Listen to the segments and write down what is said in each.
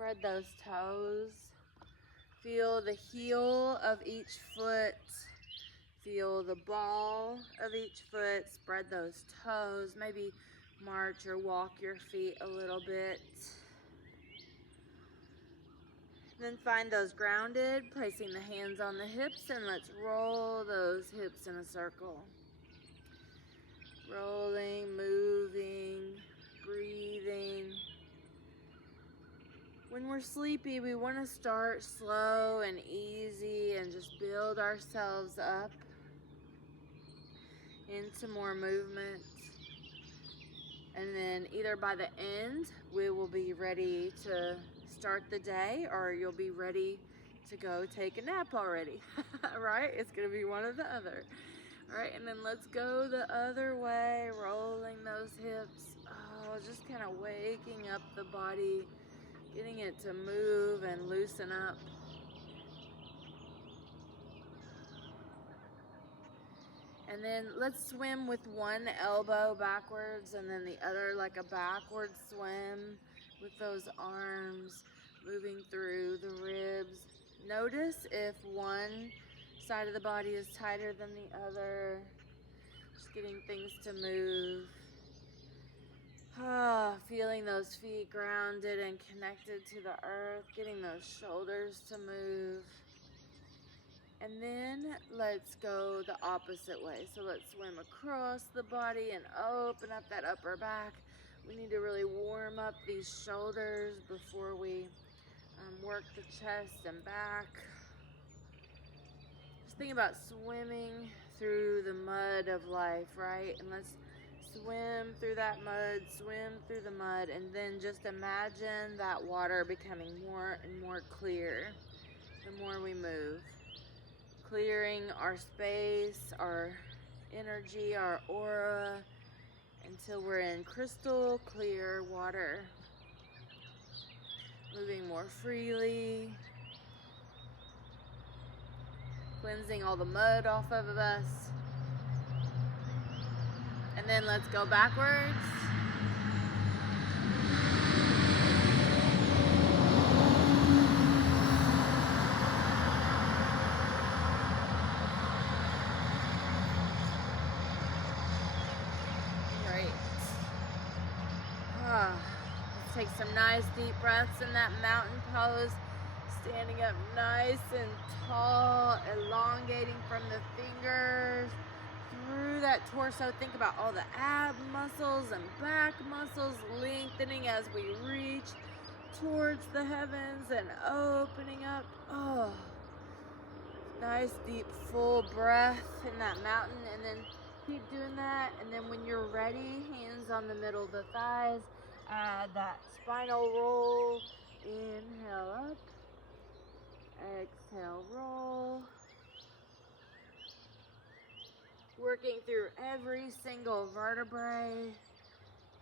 Spread those toes. Feel the heel of each foot. Feel the ball of each foot. Spread those toes. Maybe march or walk your feet a little bit. Then find those grounded, placing the hands on the hips, and let's roll those hips in a circle. Rolling, moving, breathing. When we're sleepy, we want to start slow and easy and just build ourselves up into more movement. And then either by the end, we will be ready to start the day, or you'll be ready to go take a nap already, right? It's going to be one or the other. All right, and then let's go the other way, rolling those hips. Oh, just kind of waking up the body, getting it to move and loosen up. And then let's swim with one elbow backwards and then the other like a backward swim with those arms moving through the ribs. Notice if one side of the body is tighter than the other. Just getting things to move. Feeling those feet grounded and connected to the earth. Getting those shoulders to move. And then let's go the opposite way. So let's swim across the body and open up that upper back. We need to really warm up these shoulders before we work the chest and back. Just think about swimming through the mud of life, right? And let's swim through that mud, swim through the mud, and then just imagine that water becoming more and more clear the more we move. Clearing our space, our energy, our aura, until we're in crystal clear water. Moving more freely. Cleansing all the mud off of us. And then let's go backwards. Let's take some nice deep breaths in that mountain pose. Standing up nice and tall, elongating from the fingers through that torso. Think about all the ab muscles and back muscles lengthening as we reach towards the heavens and opening up. Oh, nice deep full breath in that mountain, and then keep doing that. And then when you're ready, hands on the middle of the thighs, add that spinal roll. Inhale up, exhale roll. Working through every single vertebrae,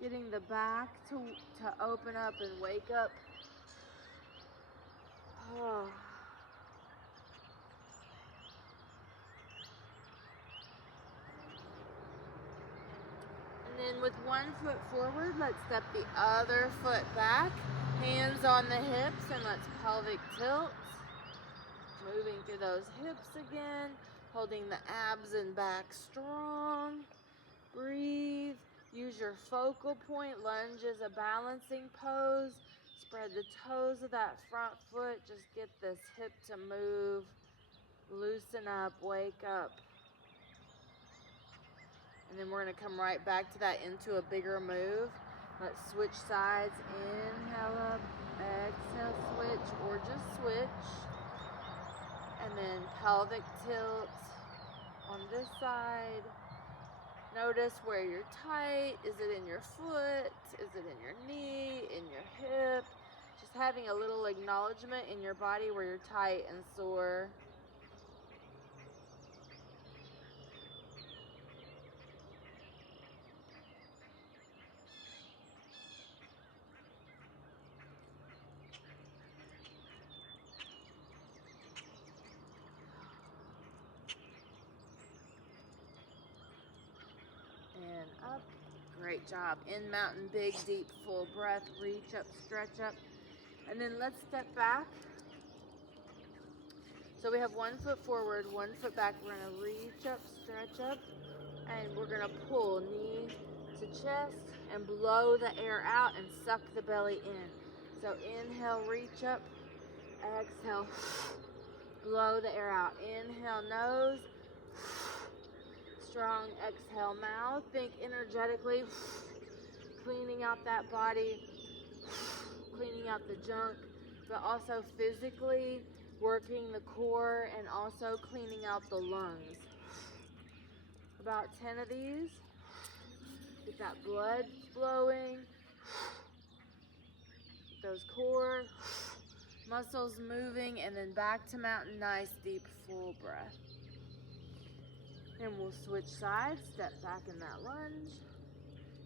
getting the back to open up and wake up. Oh. And then with one foot forward, let's step the other foot back. Hands on the hips, and let's pelvic tilt. Moving through those hips again. Holding the abs and back strong. Breathe. Use your focal point. Lunge is a balancing pose. Spread the toes of that front foot. Just get this hip to move. Loosen up. Wake up. And then we're going to come right back to that into a bigger move. Let's switch sides. Inhale up. Exhale, switch, or just switch. And then pelvic tilt on this side. Notice where you're tight. Is it in your foot? Is it in your knee? In your hip? Just having a little acknowledgement in your body where you're tight and sore. And up. Great job. In mountain, big, deep, full breath. Reach up, stretch up. And then let's step back. So we have 1 foot forward, 1 foot back. We're gonna reach up, stretch up, and we're gonna pull knee to chest and blow the air out and suck the belly in. So inhale, reach up, exhale, blow the air out. Inhale, nose, strong exhale, mouth. Think energetically, cleaning out that body, cleaning out the junk, but also physically working the core and also cleaning out the lungs. About 10 of these. Get that blood flowing. Those core muscles moving, and then back to mountain. Nice deep full breath. And we'll switch sides, step back in that lunge.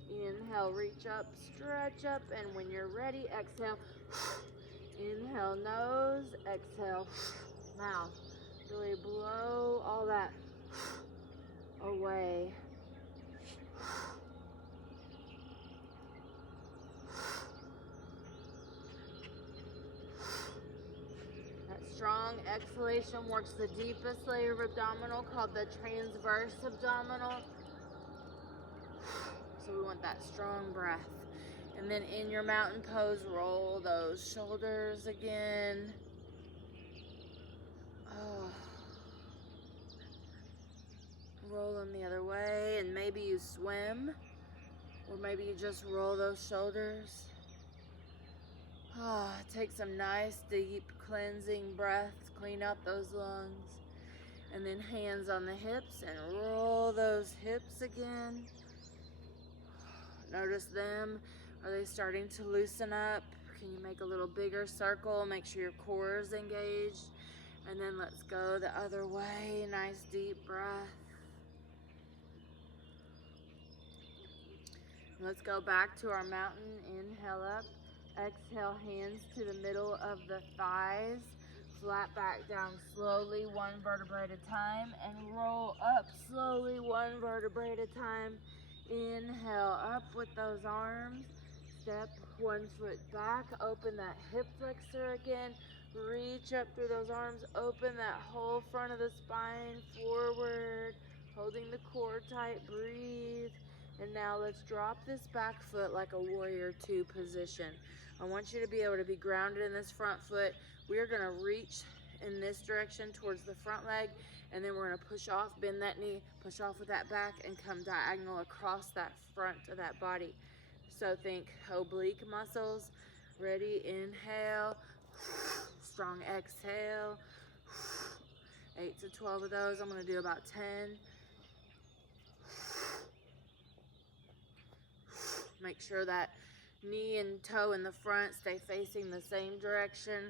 Inhale, reach up, stretch up, and when you're ready, exhale. Inhale, nose, exhale, mouth. Really blow all that away. That strong exhalation works the deepest layer of abdominal called the transverse abdominal. So we want that strong breath. And then in your mountain pose, roll those shoulders again. Oh. Roll them the other way, and maybe you swim, or maybe you just roll those shoulders. Take some nice deep cleansing breaths, clean out those lungs, and then hands on the hips and roll those hips again. Notice them. Are they starting to loosen up? Can you make a little bigger circle? Make sure your core is engaged. And then let's go the other way. Nice deep breath. Let's go back to our mountain. Inhale up. Exhale, hands to the middle of the thighs. Flat back down slowly, 1 vertebrae at a time. And roll up slowly, 1 vertebrae at a time. Inhale up with those arms. Step 1 foot back. Open that hip flexor again. Reach up through those arms. Open that whole front of the spine forward. Holding the core tight. Breathe. And now let's drop this back foot like a warrior 2 position. I want you to be able to be grounded in this front foot. We are going to reach in this direction towards the front leg, and then we're going to push off, bend that knee, push off with that back, and come diagonal across that front of that body. So think oblique muscles. Ready? Inhale. Strong exhale. 8 to 12 of those. I'm going to do about 10. Make sure that knee and toe in the front stay facing the same direction.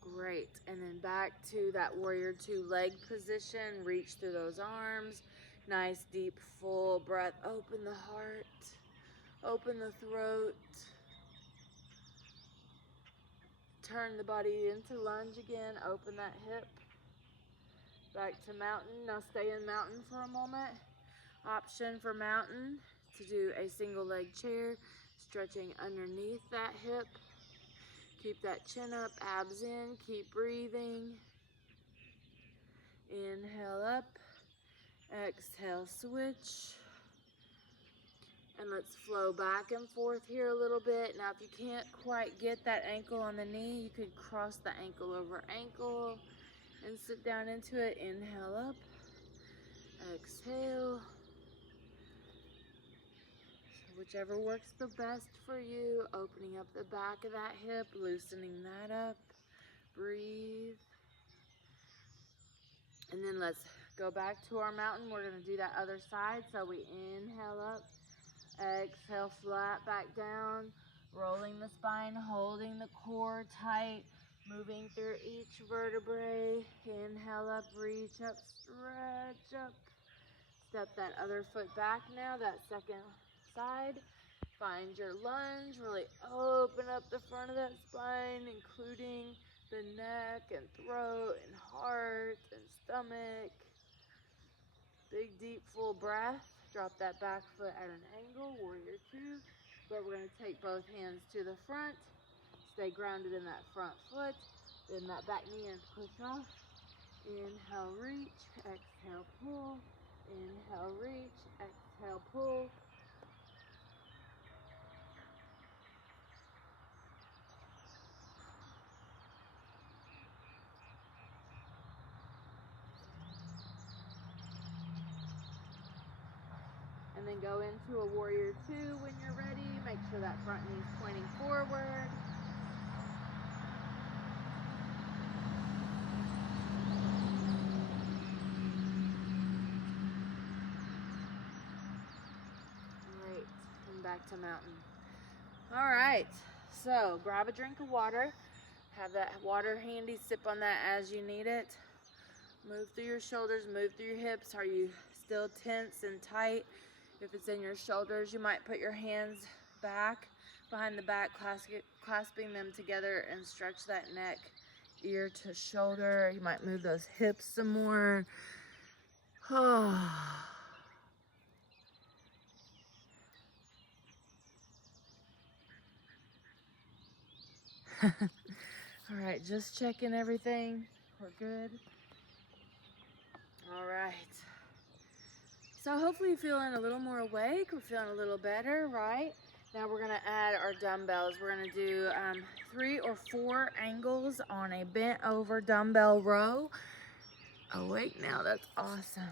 Great. And then back to that warrior 2 leg position. Reach through those arms. Nice deep full breath. Open the heart. Open the throat. Turn the body into lunge again. Open that hip. Back to mountain. Now stay in mountain for a moment. Option for mountain to do a single leg chair, stretching underneath that hip. Keep that chin up, abs in, keep breathing. Inhale up, exhale, switch. And let's flow back and forth here a little bit. Now if you can't quite get that ankle on the knee, you could cross the ankle over ankle and sit down into it. Inhale up, exhale. Whichever works the best for you. Opening up the back of that hip, loosening that up. Breathe. And then let's go back to our mountain. We're going to do that other side. So we inhale up, exhale, flat back down, rolling the spine, holding the core tight, moving through each vertebrae. Inhale up, reach up, stretch up. Step that other foot back now, that second side. Find your lunge, really open up the front of that spine, including the neck and throat and heart and stomach. Big, deep, full breath. Drop that back foot at an angle, warrior 2. but we're going to take both hands to the front. Stay grounded in that front foot. Bend that back knee and push off. Inhale, reach. Exhale, pull. Inhale, reach. Exhale, pull. And then go into a warrior two when you're ready. Make sure that front knee's pointing forward. Great, and back to mountain. All right, so grab a drink of water. Have that water handy, sip on that as you need it. Move through your shoulders, move through your hips. Are you still tense and tight? If it's in your shoulders, you might put your hands back, behind the back, clasping them together, and stretch that neck, ear to shoulder. You might move those hips some more. Oh. All right, just checking everything. We're good. All right. So hopefully you're feeling a little more awake. We're feeling a little better, right? Now we're gonna add our dumbbells. We're gonna do 3 or 4 angles on a bent over dumbbell row. Awake now, that's awesome.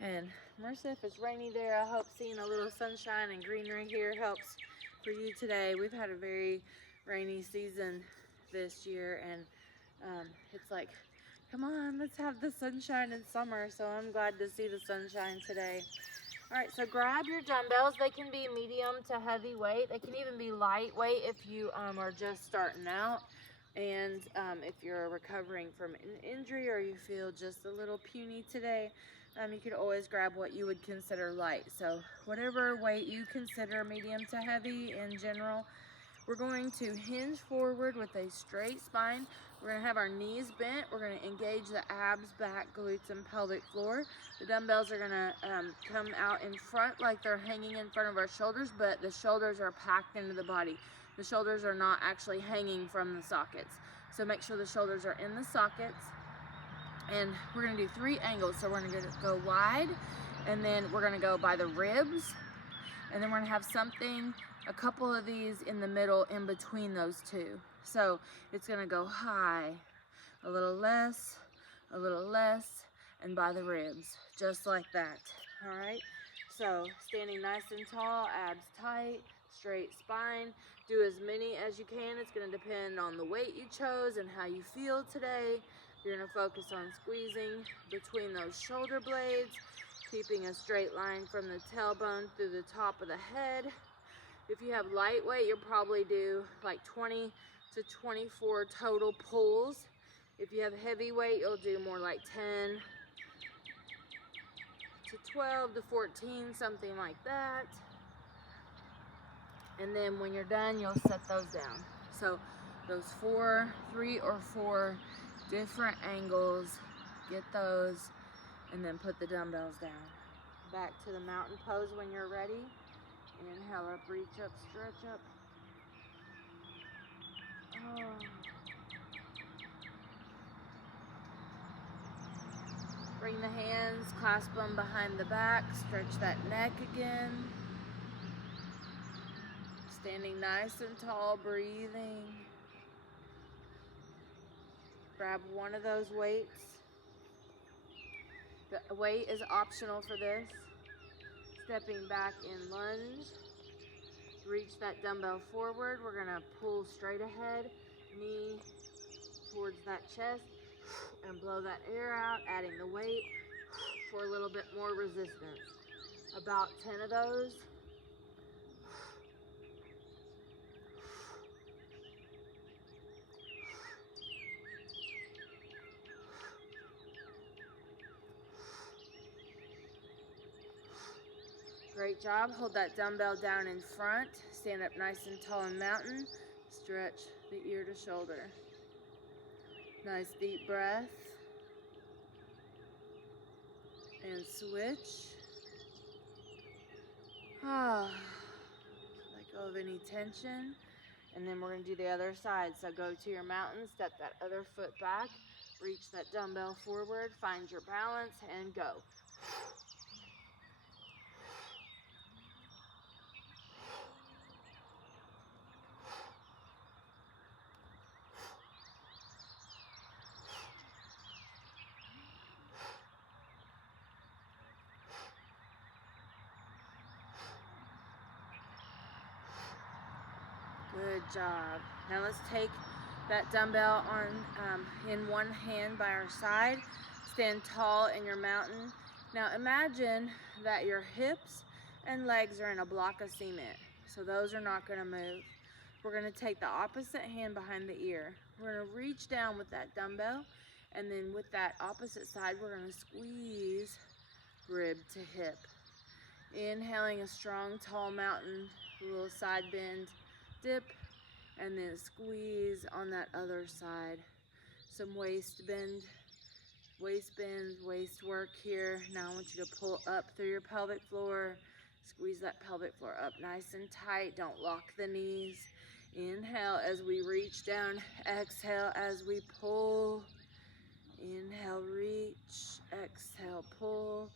And Marissa, if it's rainy there, I hope seeing a little sunshine and greenery here helps for you today. We've had a very rainy season this year, and it's like, come on, let's have the sunshine in summer. So I'm glad to see the sunshine today. All right, so grab your dumbbells. They can be medium to heavy weight. They can even be lightweight if you are just starting out. And if you're recovering from an injury or you feel just a little puny today, you could always grab what you would consider light. So whatever weight you consider medium to heavy in general. We're going to hinge forward with a straight spine. We're gonna have our knees bent. We're gonna engage the abs, back, glutes, and pelvic floor. The dumbbells are gonna come out in front like they're hanging in front of our shoulders, but the shoulders are packed into the body. The shoulders are not actually hanging from the sockets. So make sure the shoulders are in the sockets. And we're gonna do 3 angles. So we're gonna go wide, and then we're gonna go by the ribs, and then we're gonna have something, a couple of these in the middle in between those two. So it's gonna go high, a little less, and by the ribs, just like that. All right, so standing nice and tall, abs tight, straight spine. Do as many as you can. It's gonna depend on the weight you chose and how you feel today. You're gonna focus on squeezing between those shoulder blades, keeping a straight line from the tailbone through the top of the head. If you have lightweight, you'll probably do like 20 to 24 total pulls. If you have heavyweight, you'll do more like 10 to 12 to 14, something like that. And then when you're done, you'll set those down. So those 3 or 4 different angles, get those, and then put the dumbbells down. Back to the mountain pose when you're ready. Inhale up, reach up, stretch up. Oh. Bring the hands, clasp them behind the back, stretch that neck again. Standing nice and tall, breathing. Grab one of those weights. The weight is optional for this. Stepping back in lunge. Reach that dumbbell forward. We're gonna pull straight ahead, knee towards that chest, and blow that air out, adding the weight for a little bit more resistance. About 10 of those. Great job. Hold that dumbbell down in front. Stand up nice and tall in mountain. Stretch the ear to shoulder. Nice deep breath. And switch. Let go of any tension. And then we're gonna do the other side. So go to your mountain, step that other foot back, reach that dumbbell forward, find your balance, and go. Good job. Now let's take that dumbbell on in one hand by our side. Stand tall in your mountain. Now imagine that your hips and legs are in a block of cement. So those are not going to move. We're going to take the opposite hand behind the ear. We're going to reach down with that dumbbell, and then with that opposite side, we're going to squeeze rib to hip. Inhaling a strong, tall mountain, a little side bend, dip, and then squeeze on that other side. Some waist bend, waist bends, waist work here. Now I want you to pull up through your pelvic floor. Squeeze that pelvic floor up nice and tight. Don't lock the knees. Inhale as we reach down. Exhale as we pull. Inhale, reach. Exhale, pull.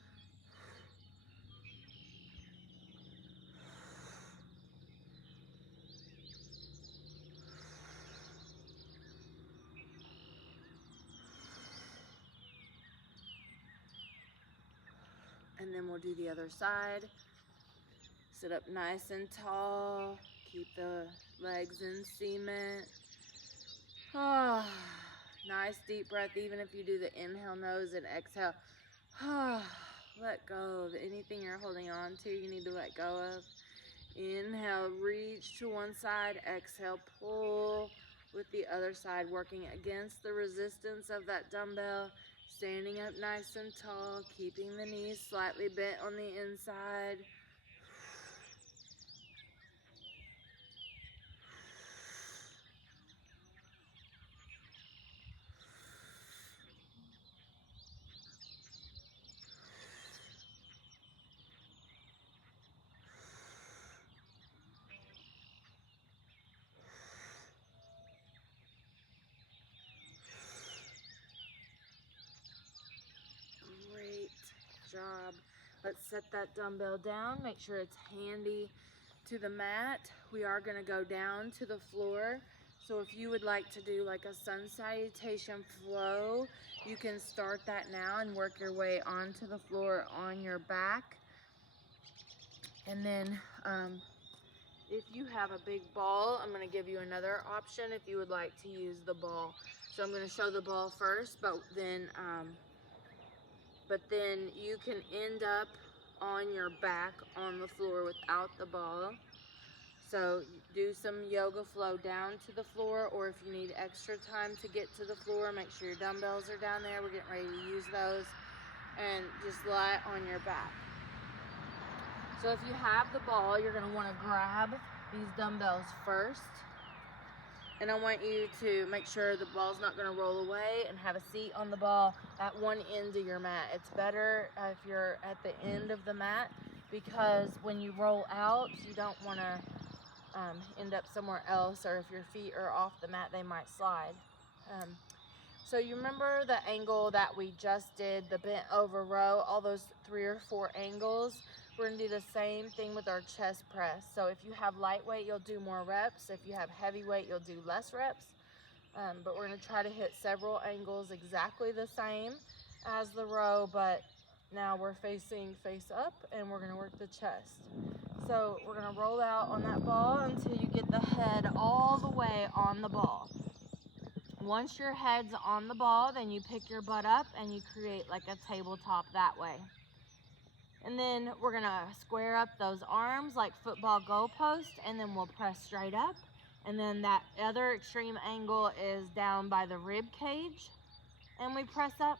And then we'll do the other side. Sit up nice and tall. Keep the legs in cement. Oh, nice deep breath. Even if you do the inhale nose and exhale. Let go of anything you're holding on to. You need to let go of. Inhale, reach to one side. Exhale, pull with the other side, working against the resistance of that dumbbell. Standing up nice and tall, keeping the knees slightly bent on the inside. Great job. Let's set that dumbbell down. Make sure it's handy to the mat. We are going to go down to the floor. So if you would like to do like a sun salutation flow, you can start that now and work your way onto the floor on your back. And then if you have a big ball, I'm going to give you another option if you would like to use the ball. So I'm going to show the ball first, but then you can end up on your back on the floor without the ball. So do some yoga flow down to the floor, or if you need extra time to get to the floor, make sure your dumbbells are down there. We're getting ready to use those, and just lie on your back. So if you have the ball, you're going to want to grab these dumbbells first. And I want you to make sure the ball's not going to roll away, and have a seat on the ball at one end of your mat. It's better if you're at the end of the mat, because when you roll out, you don't want to end up somewhere else, or if your feet are off the mat, they might slide. So you remember the angle that we just did, the bent over row, all those 3 or 4 angles? We're gonna do the same thing with our chest press. So if you have lightweight, you'll do more reps. If you have heavyweight, you'll do less reps. But we're gonna try to hit several angles exactly the same as the row, but now we're facing face up, and we're gonna work the chest. So we're gonna roll out on that ball until you get the head all the way on the ball. Once your head's on the ball, then you pick your butt up and you create like a tabletop that way. And then we're gonna square up those arms like football goalpost, and then we'll press straight up. And then that other extreme angle is down by the rib cage, and we press up.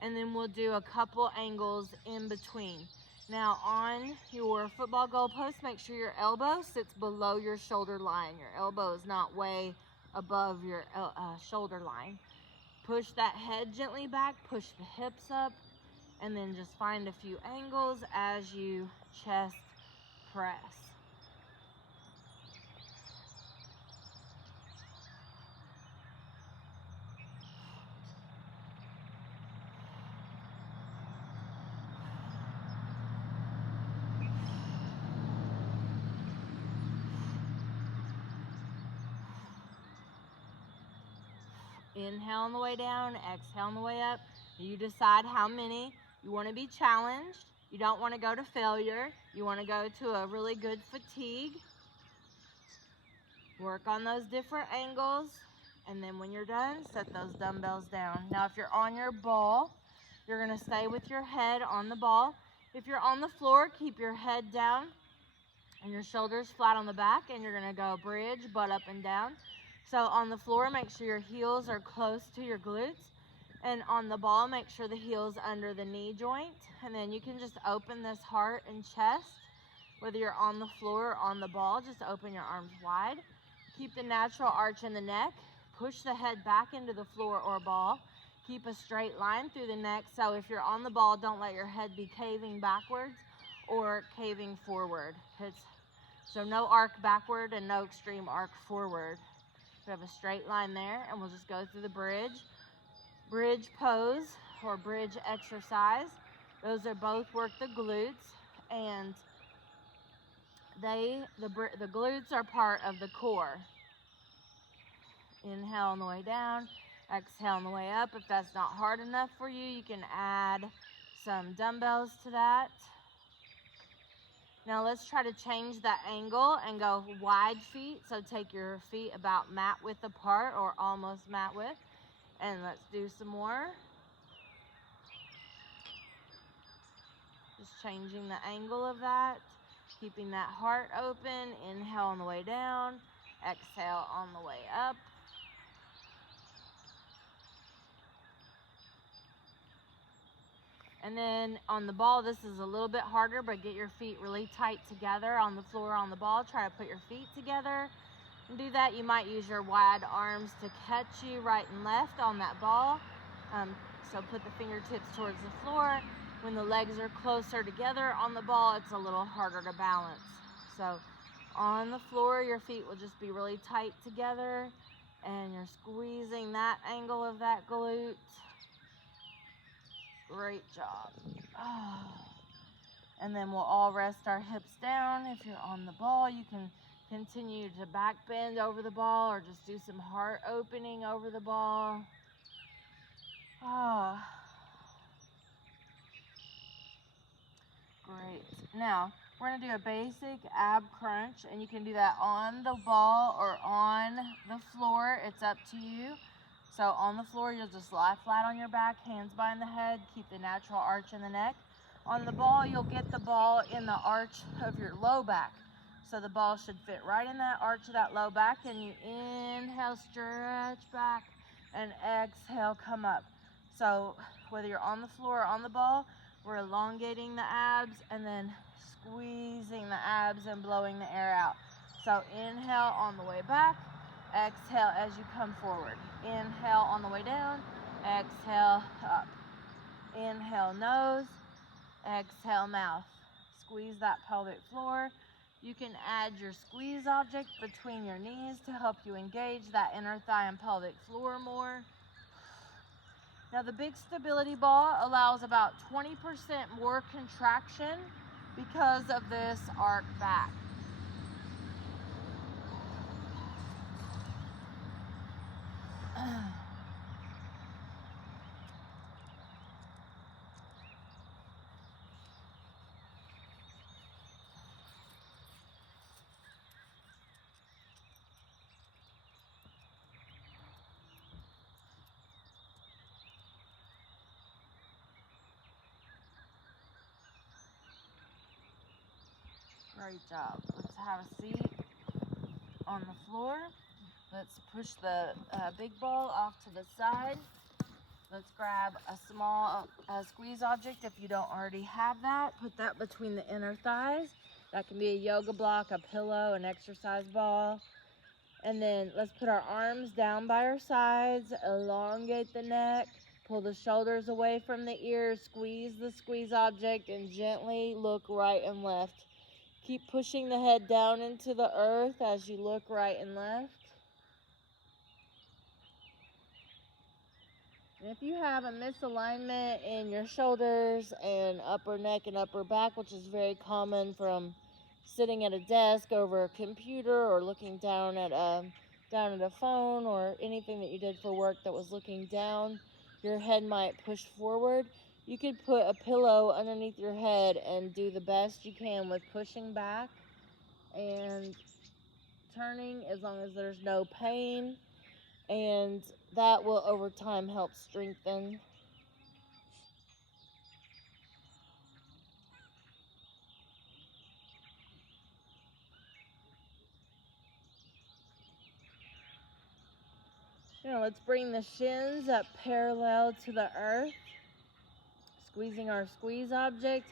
And then we'll do a couple angles in between. Now on your football goalpost, make sure your elbow sits below your shoulder line. Your elbow is not way above your shoulder line. Push that head gently back, push the hips up, and then just find a few angles as you chest press. Inhale on the way down, exhale on the way up. You decide how many. You want to be challenged. You don't want to go to failure. You want to go to a really good fatigue. Work on those different angles. And then when you're done, set those dumbbells down. Now, if you're on your ball, you're going to stay with your head on the ball. If you're on the floor, keep your head down and your shoulders flat on the back, and you're going to go bridge, butt up and down. So on the floor, make sure your heels are close to your glutes. And on the ball, make sure the heel's under the knee joint. And then you can just open this heart and chest. Whether you're on the floor or on the ball, just open your arms wide. Keep the natural arch in the neck. Push the head back into the floor or ball. Keep a straight line through the neck. So if you're on the ball, don't let your head be caving backwards or caving forward. So no arc backward and no extreme arc forward. We have a straight line there, and we'll just go through the bridge pose or bridge exercise. Those are both work the glutes, and the glutes are part of the core. Inhale on the way down, exhale on the way up. If that's not hard enough for you, you can add some dumbbells to that. Now let's try to change that angle and go wide feet. So take your feet about mat width apart or almost mat width. And let's do some more. Just changing the angle of that. Keeping that heart open. Inhale on the way down. Exhale on the way up. And then on the ball, this is a little bit harder, but get your feet really tight together on the floor on the ball. Try to put your feet together. And do that. You might use your wide arms to catch you right and left on that ball. So put the fingertips towards the floor. When the legs are closer together on the ball, it's a little harder to balance. So on the floor, your feet will just be really tight together, and you're squeezing that angle of that glute. Great job. Oh. And then we'll all rest our hips down. If you're on the ball, you can continue to back bend over the ball or just do some heart opening over the ball. Oh. Great. Now, we're going to do a basic ab crunch, and you can do that on the ball or on the floor. It's up to you. So on the floor, you'll just lie flat on your back, hands behind the head, keep the natural arch in the neck. On the ball, you'll get the ball in the arch of your low back. So the ball should fit right in that arch of that low back, and you inhale, stretch back, and exhale, come up. So whether you're on the floor or on the ball, we're elongating the abs and then squeezing the abs and blowing the air out. So inhale on the way back, exhale as you come forward. Inhale on the way down, exhale up. Inhale nose, exhale mouth. Squeeze that pelvic floor. You can add your squeeze object between your knees to help you engage that inner thigh and pelvic floor more. Now the big stability ball allows about 20% more contraction because of this arc back. Great job. Let's have a seat on the floor. Let's push the big ball off to the side. Let's grab a small squeeze object if you don't already have that. Put that between the inner thighs. That can be a yoga block, a pillow, an exercise ball. And then let's put our arms down by our sides, elongate the neck, pull the shoulders away from the ears, squeeze the squeeze object, and gently look right and left. Keep pushing the head down into the earth as you look right and left. And if you have a misalignment in your shoulders and upper neck and upper back, which is very common from sitting at a desk over a computer or looking down at a down at a phone or anything that you did for work that was looking down, your head might push forward. You could put a pillow underneath your head and do the best you can with pushing back and turning, as long as there's no pain, and that will over time help strengthen. Now let's bring the shins up parallel to the earth, squeezing our squeeze object,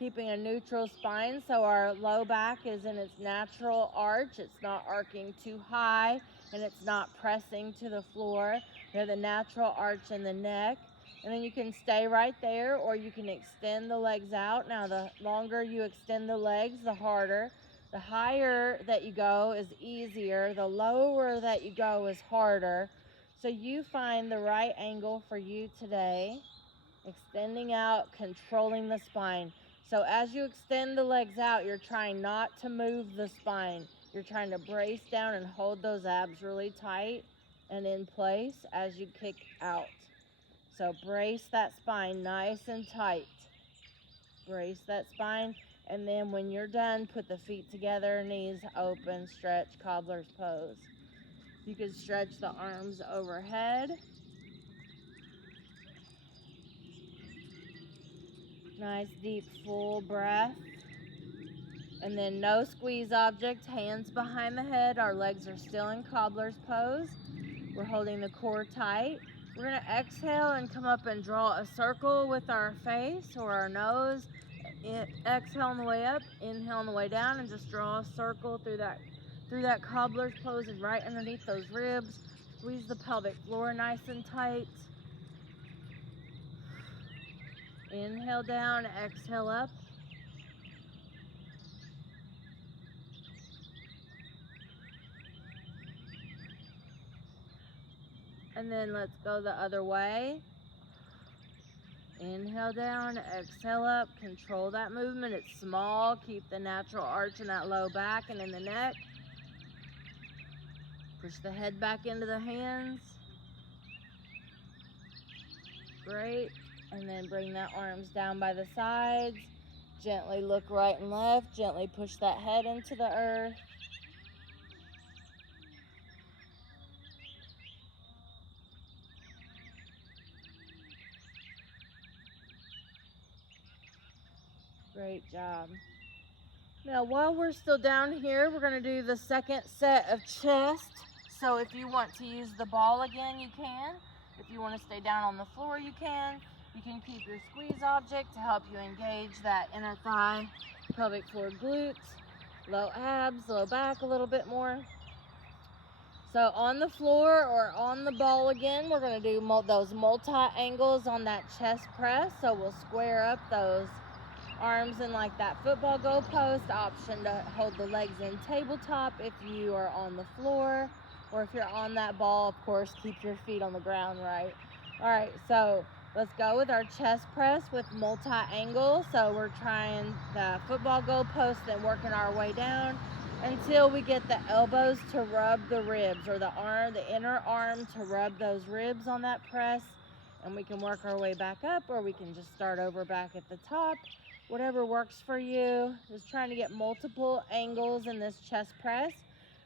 keeping a neutral spine so our low back is in its natural arch. It's not arcing too high and it's not pressing to the floor. We have the natural arch in the neck, and then you can stay right there or you can extend the legs out. Now the longer you extend the legs, the harder. The higher that you go is easier. The lower that you go is harder. So you find the right angle for you today. Extending out, controlling the spine. So as you extend the legs out, you're trying not to move the spine. You're trying to brace down and hold those abs really tight and in place as you kick out. So brace that spine nice and tight. Brace that spine. And then when you're done, put the feet together, knees open, stretch, cobbler's pose. You can stretch the arms overhead. Nice deep full breath. And then no squeeze object, hands behind the head. Our legs are still in cobbler's pose. We're holding the core tight. We're going to exhale and come up and draw a circle with our face or our nose. Exhale on the way up, inhale on the way down, and just draw a circle through that cobbler's pose and right underneath those ribs. Squeeze the pelvic floor nice and tight. Inhale down, exhale up. And then let's go the other way. Inhale down, exhale up, control that movement. It's small, keep the natural arch in that low back and in the neck. Push the head back into the hands. Great. And then bring that arms down by the sides. Gently look right and left. Gently push that head into the earth. Great job. Now, while we're still down here, we're going to do the second set of chest. So if you want to use the ball again, you can. If you want to stay down on the floor, you can. You can keep your squeeze object to help you engage that inner thigh, pelvic floor glutes, low abs, low back a little bit more. So on the floor or on the ball again, we're going to do those multi-angles on that chest press. So we'll square up those arms in like that football goal post. Option to hold the legs in tabletop if you are on the floor, or if you're on that ball, of course, keep your feet on the ground, right? All right, so let's go with our chest press with multi-angle. So we're trying the football goal post and working our way down until we get the elbows to rub the ribs, or the inner arm to rub those ribs on that press. And we can work our way back up, or we can just start over back at the top. Whatever works for you. Just trying to get multiple angles in this chest press.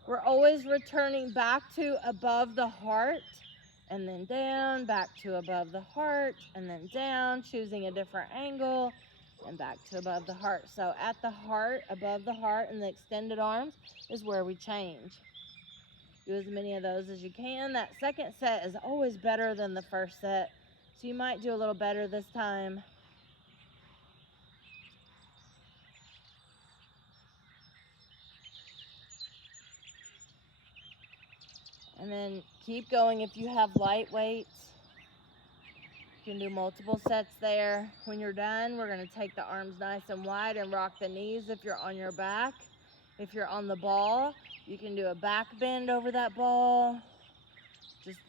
We're always returning back to above the heart, and then down, back to above the heart, and then down, choosing a different angle, and back to above the heart. So at the heart, above the heart, and the extended arms is where we change. Do as many of those as you can. That second set is always better than the first set, so you might do a little better this time. And then keep going. If you have light weights, you can do multiple sets there. When you're done, we're going to take the arms nice and wide and rock the knees if you're on your back. If you're on the ball, you can do a back bend over that ball.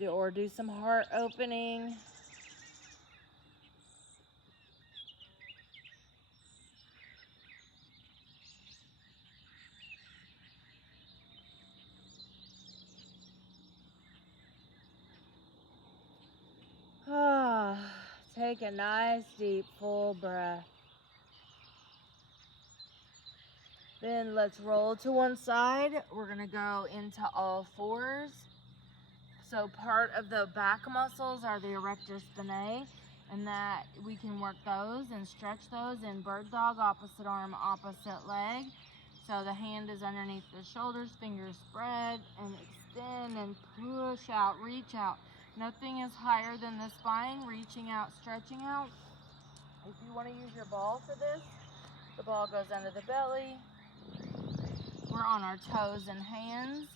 Or do some heart opening. take a nice deep full breath. Then let's roll to one side. We're gonna go into all fours. So part of the back muscles are the erector spinae, and that we can work those and stretch those in bird dog, opposite arm, opposite leg. So the hand is underneath the shoulders, fingers spread, and extend and push out, reach out. Nothing is higher than the spine, reaching out, stretching out. If you want to use your ball for this, the ball goes under the belly. We're on our toes and hands,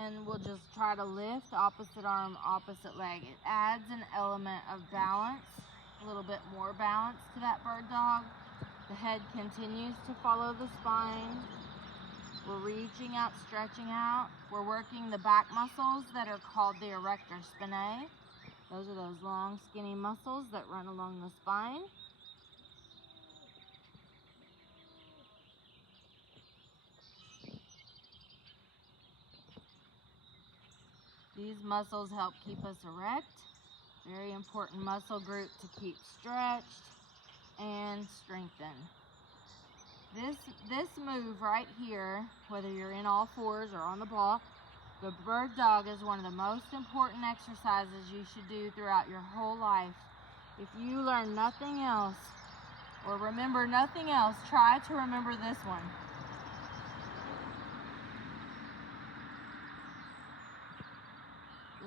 and we'll just try to lift opposite arm, opposite leg. It adds an element of balance, a little bit more balance to that bird dog. The head continues to follow the spine. We're reaching out, stretching out. We're working the back muscles that are called the erector spinae. Those are those long, skinny muscles that run along the spine. These muscles help keep us erect. Very important muscle group to keep stretched and strengthened. This move right here, whether you're in all fours or on the ball, the bird dog is one of the most important exercises you should do throughout your whole life. If you learn nothing else or remember nothing else, try to remember this one.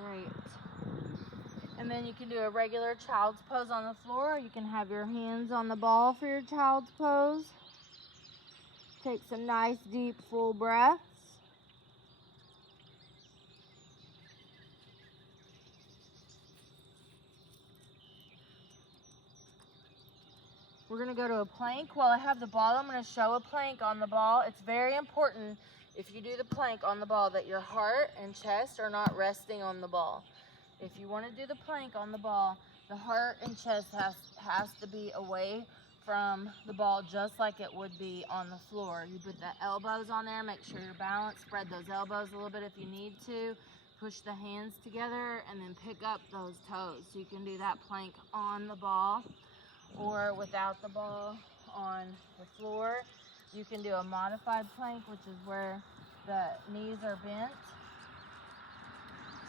Great. And then you can do a regular child's pose on the floor. You can have your hands on the ball for your child's pose. Take some nice deep full breaths. We're gonna go to a plank. While I have the ball, I'm gonna show a plank on the ball. It's very important if you do the plank on the ball that your heart and chest are not resting on the ball. If you wanna do the plank on the ball, the heart and chest has to be away from the ball, just like it would be on the floor. You put the elbows on there, make sure you're balanced, spread those elbows a little bit if you need to, push the hands together, and then pick up those toes. So you can do that plank on the ball or without the ball on the floor. You can do a modified plank, which is where the knees are bent.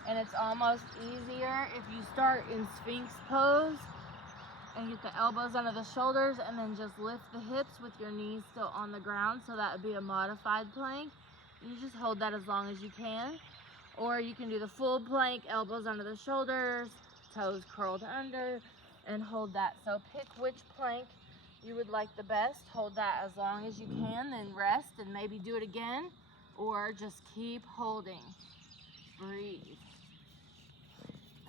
And it's almost easier if you start in Sphinx pose and get the elbows under the shoulders and then just lift the hips with your knees still on the ground. So that would be a modified plank. You just hold that as long as you can. Or you can do the full plank, elbows under the shoulders, toes curled under, and hold that. So pick which plank you would like the best. Hold that as long as you can, then rest and maybe do it again, or just keep holding. Breathe.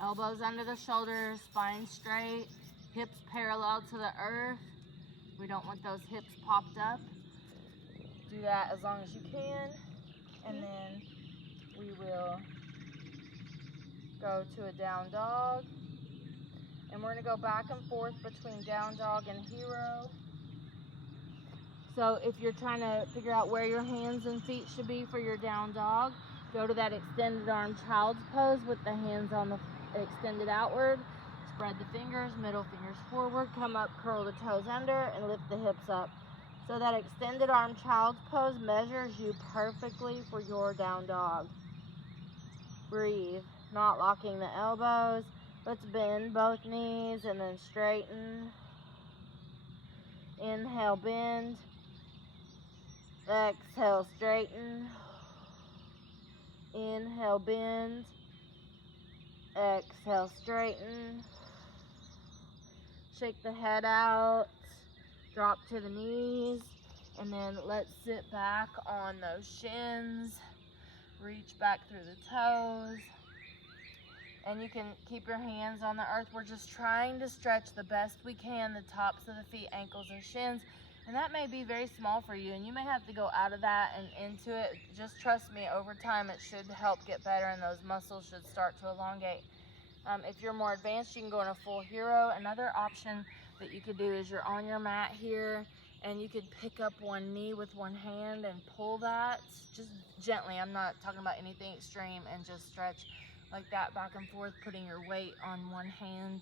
Elbows under the shoulders, spine straight, hips parallel to the earth. We don't want those hips popped up. Do that as long as you can, and then we will go to a down dog. And we're gonna go back and forth between down dog and hero. So if you're trying to figure out where your hands and feet should be for your down dog, go to that extended arm child's pose with the hands on the extended outward. Spread the fingers, middle fingers forward, come up, curl the toes under, and lift the hips up. So that extended arm child's pose measures you perfectly for your down dog. Breathe, not locking the elbows. Let's bend both knees and then straighten. Inhale, bend. Exhale, straighten. Inhale, bend. Exhale, straighten. Shake the head out. Drop to the knees. And then let's sit back on those shins. Reach back through the toes. And you can keep your hands on the earth. We're just trying to stretch the best we can, the tops of the feet, ankles, and shins. And that may be very small for you, and you may have to go out of that and into it. Just trust me, over time it should help get better, and those muscles should start to elongate. If you're more advanced, you can go in a full hero. Another option that you could do is you're on your mat here, and you could pick up one knee with one hand and pull that just gently. I'm not talking about anything extreme, and just stretch like that back and forth, putting your weight on one hand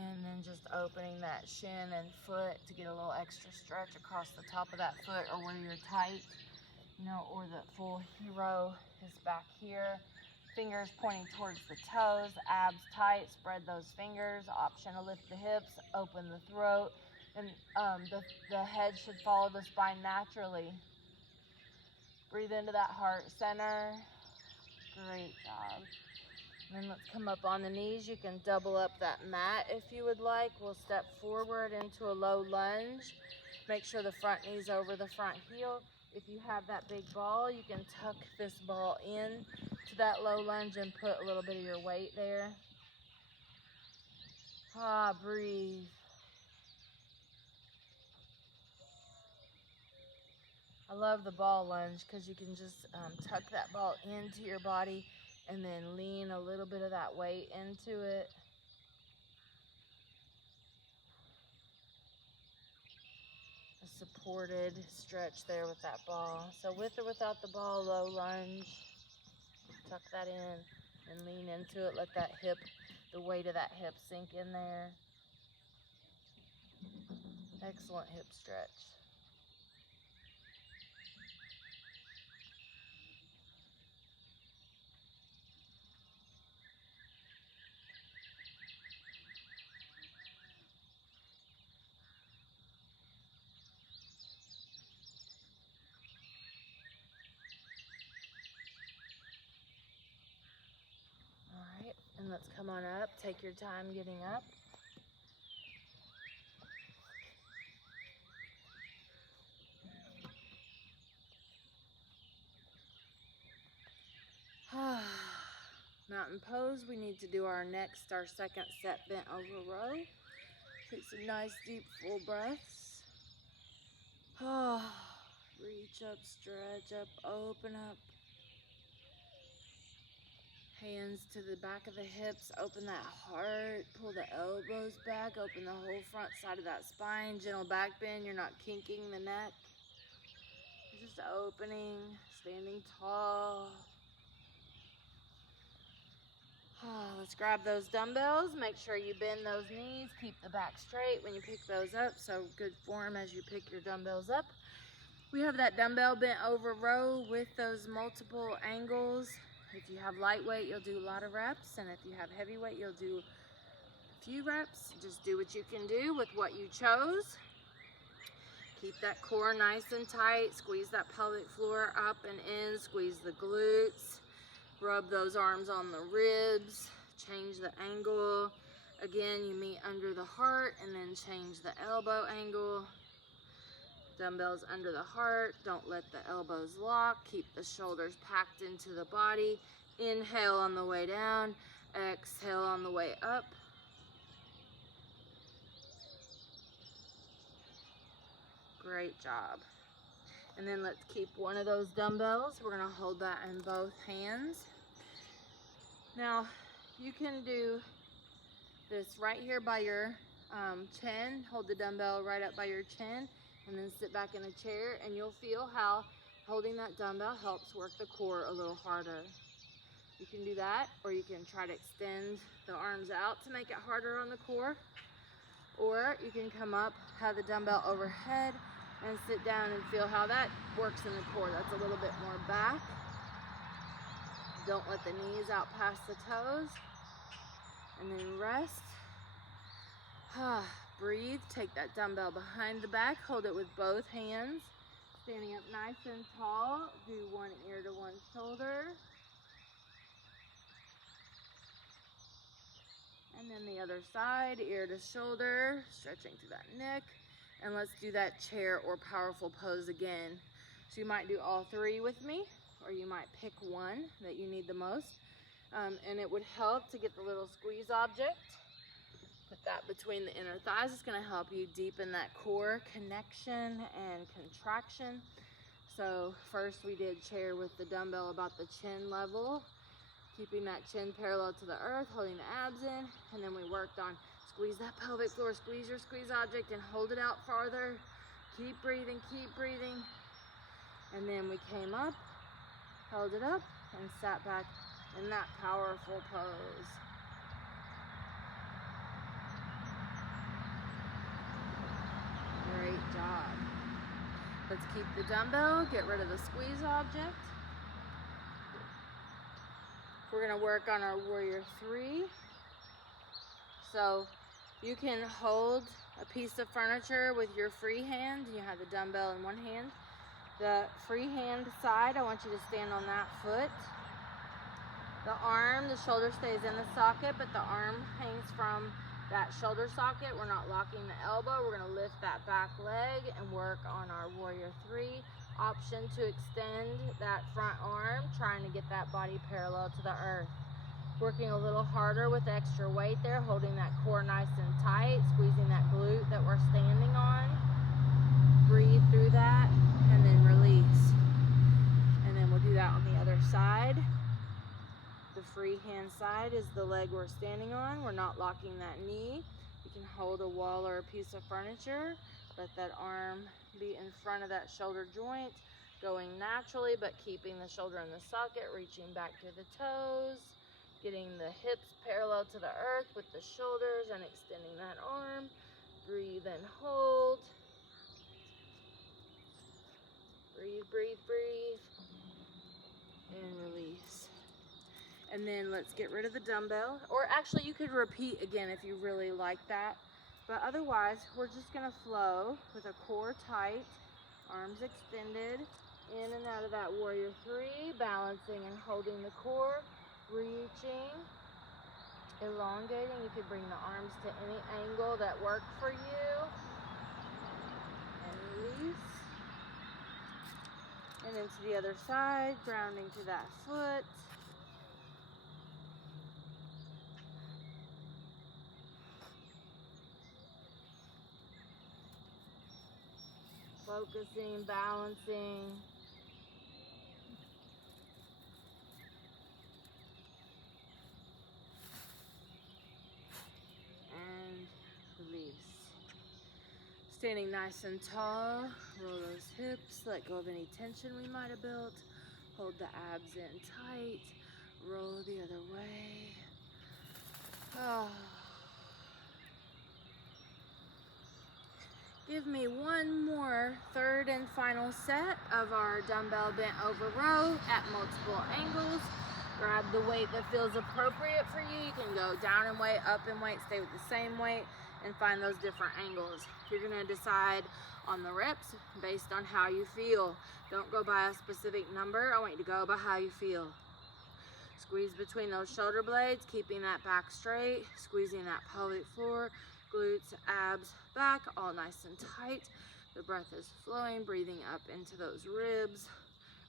And then just opening that shin and foot to get a little extra stretch across the top of that foot, or where you're tight, you know, or the full hero is back here. Fingers pointing towards the toes, abs tight, spread those fingers. Option to lift the hips, open the throat, and the head should follow the spine naturally. Breathe into that heart center. Great job. And then let's come up on the knees. You can double up that mat if you would like. We'll step forward into a low lunge. Make sure the front knee's over the front heel. If you have that big ball, you can tuck this ball in to that low lunge and put a little bit of your weight there. Breathe. I love the ball lunge because you can just tuck that ball into your body and then lean a little bit of that weight into it. A supported stretch there with that ball. So with or without the ball, low lunge, tuck that in and lean into it. Let that hip, the weight of that hip sink in there. Excellent hip stretch. All right, and let's come on up. Take your time getting up. Mountain pose. We need to do our second set bent over row. Take some nice deep full breaths. Reach up, stretch up, open up. Hands to the back of the hips, open that heart, pull the elbows back, open the whole front side of that spine, gentle back bend, you're not kinking the neck. You're just opening, standing tall. Let's grab those dumbbells, make sure you bend those knees, keep the back straight when you pick those up, so good form as you pick your dumbbells up. We have that dumbbell bent over row with those multiple angles. If you have lightweight, you'll do a lot of reps, and if you have heavyweight, you'll do a few reps. Just do what you can do with what you chose. Keep that core nice and tight. Squeeze that pelvic floor up and in. Squeeze the glutes. Rub those arms on the ribs. Change the angle. Again, you meet under the heart and then change the elbow angle. Dumbbells under the heart. Don't let the elbows lock. Keep the shoulders packed into the body. Inhale on the way down. Exhale on the way up. Great job. And then let's keep one of those dumbbells. We're going to hold that in both hands. Now, you can do this right here by your chin. Hold the dumbbell right up by your chin. And then sit back in a chair, and you'll feel how holding that dumbbell helps work the core a little harder. You can do that, or you can try to extend the arms out to make it harder on the core. Or you can come up, have the dumbbell overhead, and sit down and feel how that works in the core. That's a little bit more back. Don't let the knees out past the toes. And then rest. Breathe, take that dumbbell behind the back, hold it with both hands. Standing up nice and tall, do one ear to one shoulder. And then the other side, ear to shoulder, stretching through that neck. And let's do that chair or powerful pose again. So you might do all three with me, or you might pick one that you need the most. And it would help to get the little squeeze object. Put that between the inner thighs. It's going to help you deepen that core connection and contraction. So first we did chair with the dumbbell about the chin level, keeping that chin parallel to the earth, holding the abs in. And then we worked on squeeze that pelvic floor, squeeze your squeeze object and hold it out farther. Keep breathing, keep breathing. And then we came up, held it up, and sat back in that powerful pose. Good job. Let's keep the dumbbell, get rid of the squeeze object. We're gonna work on our warrior 3. So you can hold a piece of furniture with your free hand. You have the dumbbell in one hand. The free hand side, I want you to stand on that foot. The arm, the shoulder stays in the socket, but the arm hangs from that shoulder socket. We're not locking the elbow. We're gonna lift that back leg and work on our warrior 3. Option to extend that front arm, trying to get that body parallel to the earth. Working a little harder with extra weight there, holding that core nice and tight, squeezing that glute that we're standing on. Breathe through that and then release. And then we'll do that on the other side. The free hand side is the leg we're standing on. We're not locking that knee. You can hold a wall or a piece of furniture. Let that arm be in front of that shoulder joint, going naturally, but keeping the shoulder in the socket, reaching back to the toes, getting the hips parallel to the earth with the shoulders and extending that arm. Breathe and hold. Breathe, breathe, breathe. And release. And then let's get rid of the dumbbell. Or actually you could repeat again if you really like that. But otherwise, we're just gonna flow with a core tight, arms extended, in and out of that warrior 3, balancing and holding the core, reaching, elongating. You could bring the arms to any angle that worked for you. And release. And then to the other side, grounding to that foot. Focusing, balancing. And release. Standing nice and tall, roll those hips, let go of any tension we might have built. Hold the abs in tight, roll the other way. Oh. Give me one more third and final set of our dumbbell bent over row at multiple angles. Grab the weight that feels appropriate for you. You can go down in weight, up in weight, stay with the same weight, and find those different angles. You're gonna decide on the reps based on how you feel. Don't go by a specific number. I want you to go by how you feel. Squeeze between those shoulder blades, keeping that back straight, squeezing that pelvic floor, glutes, abs, back, all nice and tight. The breath is flowing, breathing up into those ribs,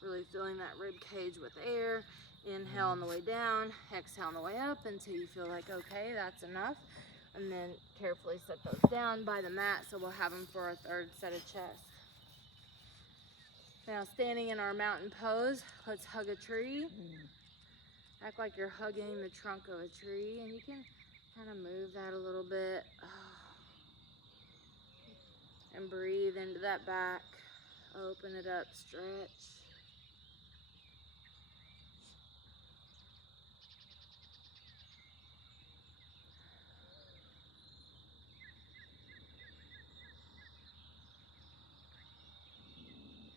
really filling that rib cage with air. Inhale on the way down, exhale on the way up until you feel like, okay, that's enough. And then carefully set those down by the mat so we'll have them for our third set of chest. Now standing in our mountain pose, let's hug a tree. Act like you're hugging the trunk of a tree, and you can kind of move that a little bit. And breathe into that back. Open it up, stretch.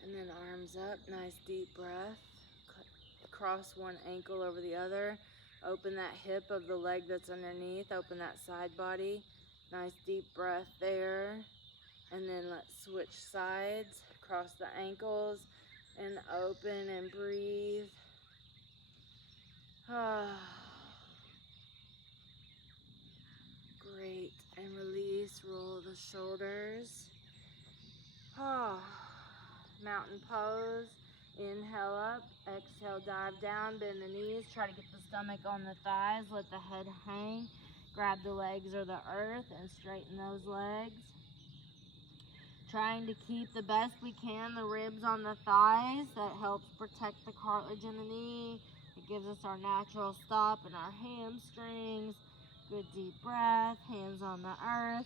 And then arms up, nice deep breath. Cross one ankle over the other. Open that hip of the leg that's underneath. Open that side body. Nice deep breath there. And then let's switch sides. Cross the ankles and open and breathe. Great. And release. Roll the shoulders. Mountain pose. Inhale up, exhale, dive down, bend the knees, try to get the stomach on the thighs, let the head hang, grab the legs or the earth and straighten those legs. Trying to keep the best we can the ribs on the thighs. That helps protect the cartilage in the knee. It gives us our natural stop in our hamstrings. Good deep breath, hands on the earth.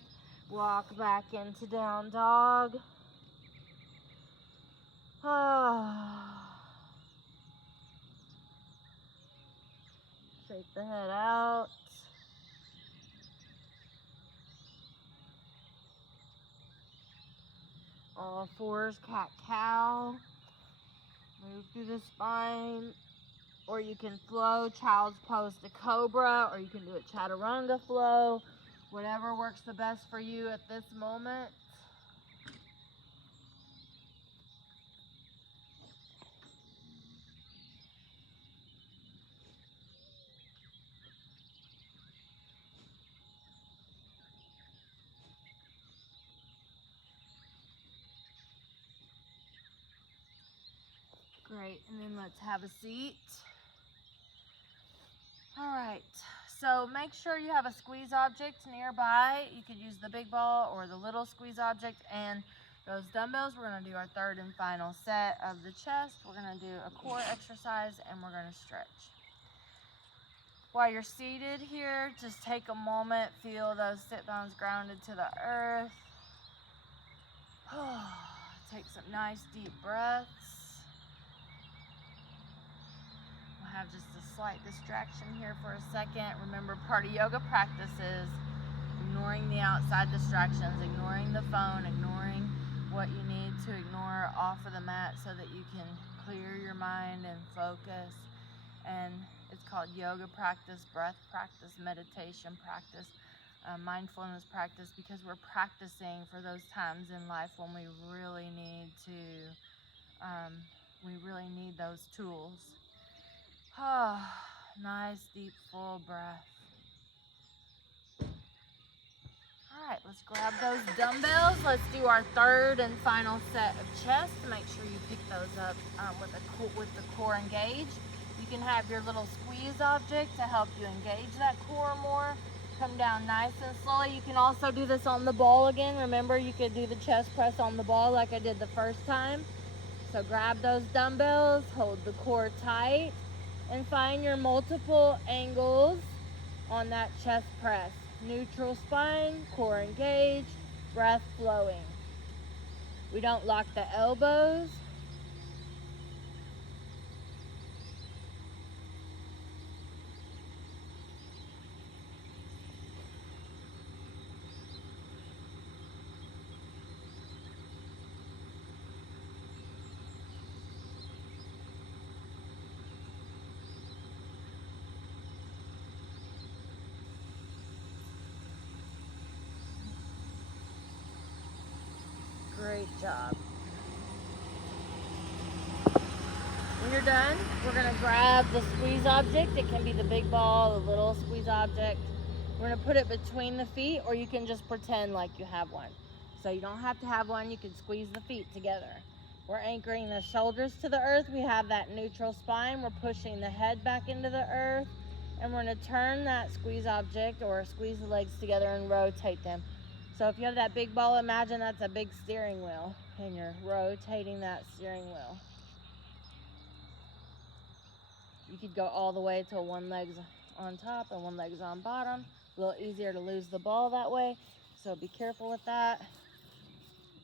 Walk back into down dog. Shake the head out. All fours, cat-cow. Move through the spine. Or you can flow, child's pose to cobra, or you can do a chaturanga flow. Whatever works the best for you at this moment. Great, and then let's have a seat. All right, so make sure you have a squeeze object nearby. You could use the big ball or the little squeeze object and those dumbbells. We're gonna do our third and final set of the chest. We're gonna do a core exercise and we're gonna stretch. While you're seated here, just take a moment, feel those sit bones grounded to the earth. Take some nice deep breaths. We'll have just a slight distraction here for a second. Remember, part of yoga practice is ignoring the outside distractions, ignoring the phone, ignoring what you need to ignore off of the mat so that you can clear your mind and focus. And it's called yoga practice, breath practice, meditation practice, mindfulness practice, because we're practicing for those times in life when we really need those tools. Nice deep full breath. All right, let's grab those dumbbells. Let's do our third and final set of chest. Make sure you pick those up with the core engaged. You can have your little squeeze object to help you engage that core more. Come down nice and slowly. You can also do this on the ball again. Remember, you could do the chest press on the ball like I did the first time. So grab those dumbbells, hold the core tight, and find your multiple angles on that chest press. Neutral spine, core engaged, breath flowing. We don't lock the elbows. Great job. When you're done, we're gonna grab the squeeze object. It can be the big ball, the little squeeze object. We're gonna put it between the feet, or you can just pretend like you have one. So you don't have to have one, you can squeeze the feet together. We're anchoring the shoulders to the earth. We have that neutral spine. We're pushing the head back into the earth. And we're gonna turn that squeeze object or squeeze the legs together and rotate them. So if you have that big ball, imagine that's a big steering wheel and you're rotating that steering wheel. You could go all the way till one leg's on top and one leg's on bottom. A little easier to lose the ball that way, so be careful with that.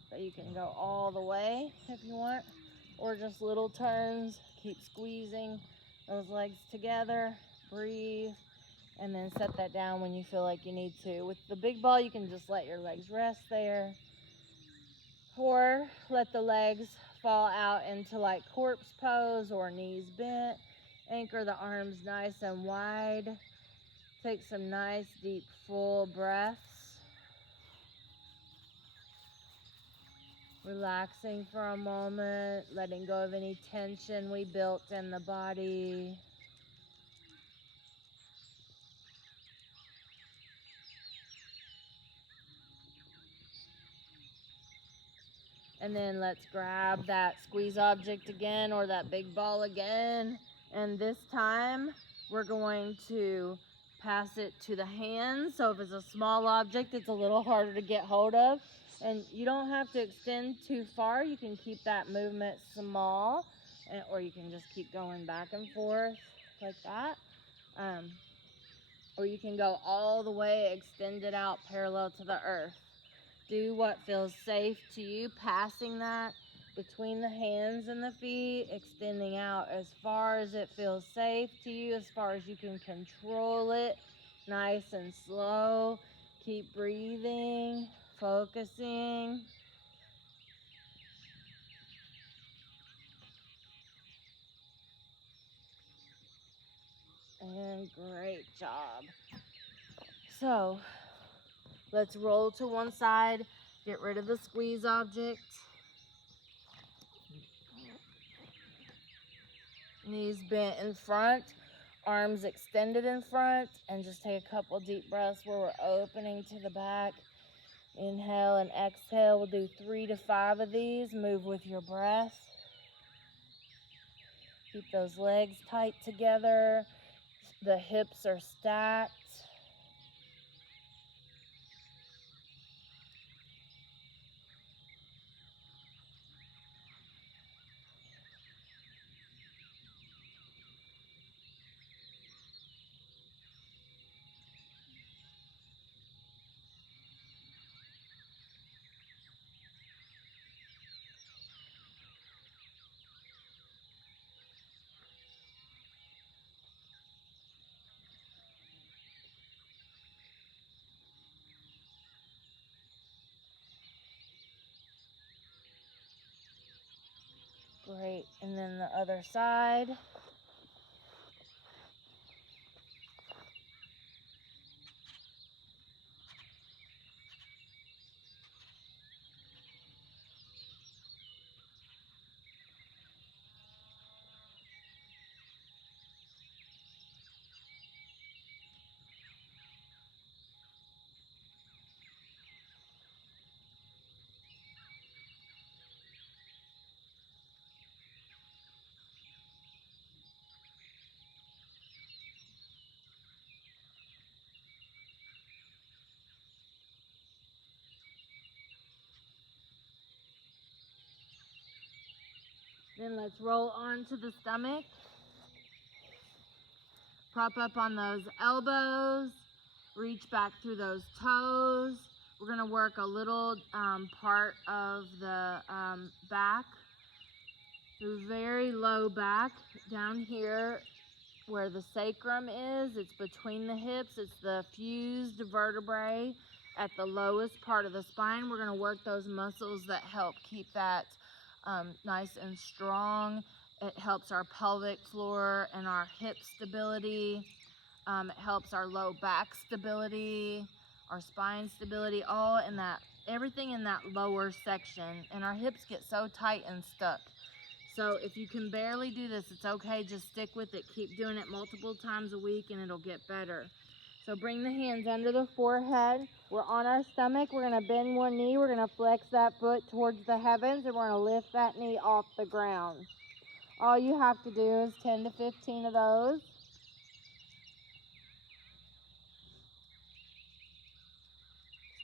But you can go all the way if you want, or just little turns. Keep squeezing those legs together, breathe, and then set that down when you feel like you need to. With the big ball, you can just let your legs rest there, or let the legs fall out into like corpse pose or knees bent. Anchor the arms nice and wide. Take some nice deep full breaths. Relaxing for a moment, letting go of any tension we built in the body. And then let's grab that squeeze object again, or that big ball again. And this time we're going to pass it to the hands. So if it's a small object, it's a little harder to get hold of. And you don't have to extend too far. You can keep that movement small, or you can just keep going back and forth like that. Or you can go all the way, extend it out parallel to the earth. Do what feels safe to you, passing that between the hands and the feet, extending out as far as it feels safe to you, as far as you can control it, nice and slow. Keep breathing, focusing. And great job. So let's roll to one side, get rid of the squeeze object. Knees bent in front, arms extended in front, and just take a couple deep breaths where we're opening to the back. Inhale and exhale. We'll do 3 to 5 of these. Move with your breath. Keep those legs tight together. The hips are stacked. Great. And then the other side. Then let's roll onto the stomach. Prop up on those elbows. Reach back through those toes. We're going to work a little part of the back. The very low back down here where the sacrum is. It's between the hips. It's the fused vertebrae at the lowest part of the spine. We're going to work those muscles that help keep that nice and strong. It helps our pelvic floor and our hip stability. It helps our low back stability, our spine stability, all in that, everything in that lower section. And our hips get so tight and stuck. So if you can barely do this, it's okay. Just stick with it. Keep doing it multiple times a week and it'll get better. So bring the hands under the forehead. We're on our stomach. We're going to bend one knee. We're going to flex that foot towards the heavens, and we're going to lift that knee off the ground. All you have to do is 10 to 15 of those.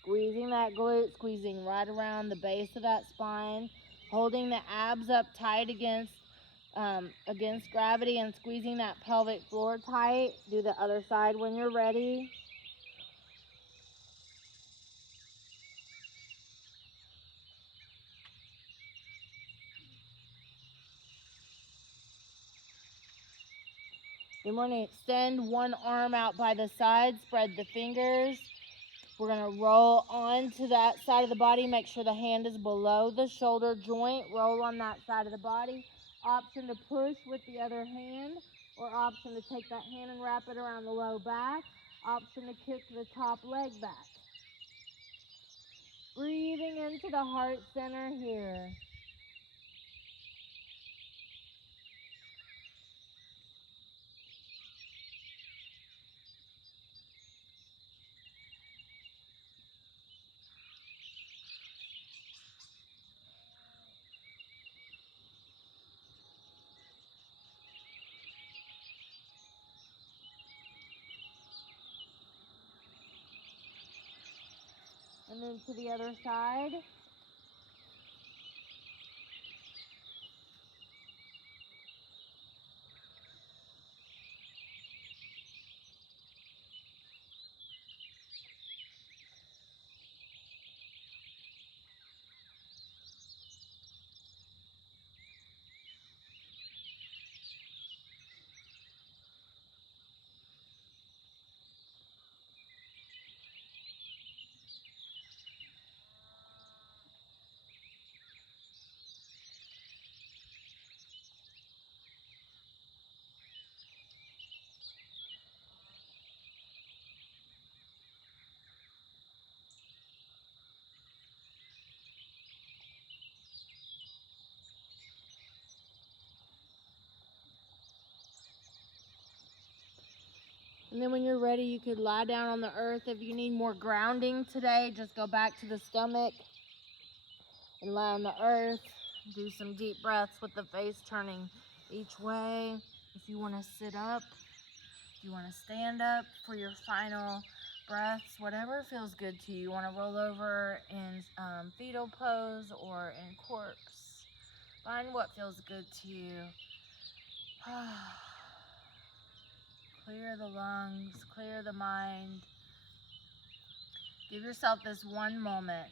Squeezing that glute, squeezing right around the base of that spine, holding the abs up tight against gravity and squeezing that pelvic floor tight. Do the other side when you're ready. Then we're going to extend one arm out by the side, spread the fingers. We're going to roll onto that side of the body. Make sure the hand is below the shoulder joint. Roll on that side of the body. Option to push with the other hand, or option to take that hand and wrap it around the low back. Option to kick the top leg back. Breathing into the heart center here. And then to the other side. And then when you're ready, you could lie down on the earth. If you need more grounding today, just go back to the stomach and lie on the earth. Do some deep breaths with the face turning each way. If you want to sit up, if you want to stand up for your final breaths, whatever feels good to you. You want to roll over in fetal pose or in corpse. Find what feels good to you. Clear the lungs, clear the mind. Give yourself this one moment.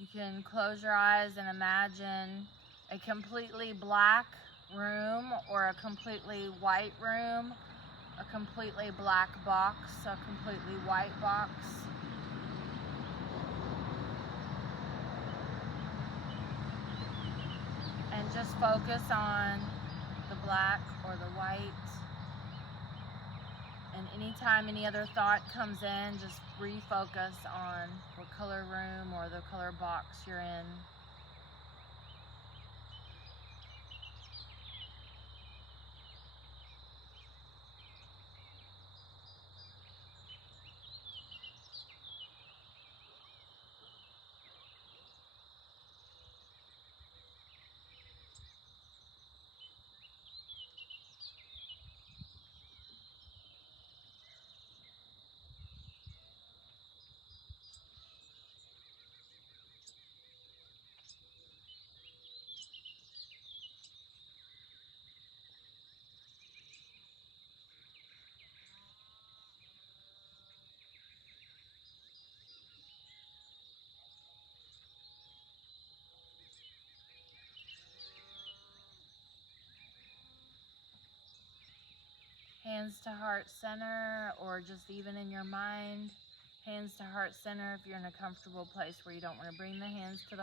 You can close your eyes and imagine a completely black room or a completely white room, a completely black box, a completely white box. And just focus on the black or the white. And anytime any other thought comes in, just refocus on what color room or the color box you're in. Hands to heart center, or just even in your mind, hands to heart center if you're in a comfortable place where you don't want to bring the hands to the